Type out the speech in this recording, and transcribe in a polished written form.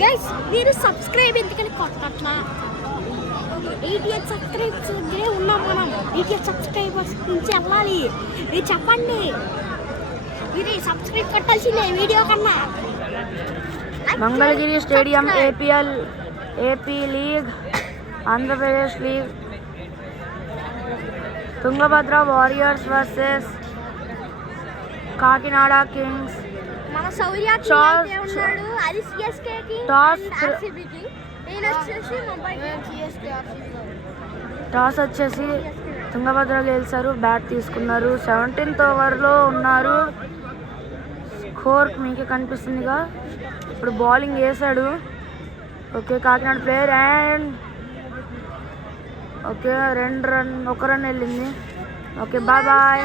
Guys మీరు subscribe ఎందుకని కొట్టట్లా 88 subscribers దగ్గరే ఉన్నాం మనం 88 సబ్స్క్రైబర్స్ నుంచి వెళ్ళాలి మీరు చెప్పండి మీరు సబ్స్క్రైబ్ కొట్టాల్సిందే వీడియో కన్నా Mangalagiri stadium AP league Andhra Pradesh league Tungabhadra warriors versus Kakinada Kings. మన సౌర్య ఉన్నాడు అది సిఎస్కే కి ఆర్సీబీ కి నేను వచ్చేసి ముంబై టాస్ వచ్చేసి తుంగభద్ర గెలిచారు. బ్యాట్ తీసుకున్నారు. 17th ఓవర్లో ఉన్నారు. స్కోర్ మీకే కనిపిస్తుందిగా. ఇప్పుడు బౌలింగ్ వేసాడు. Okay Kakinada player and okay 2 run 1 run వెళ్ళింది. Okay bye.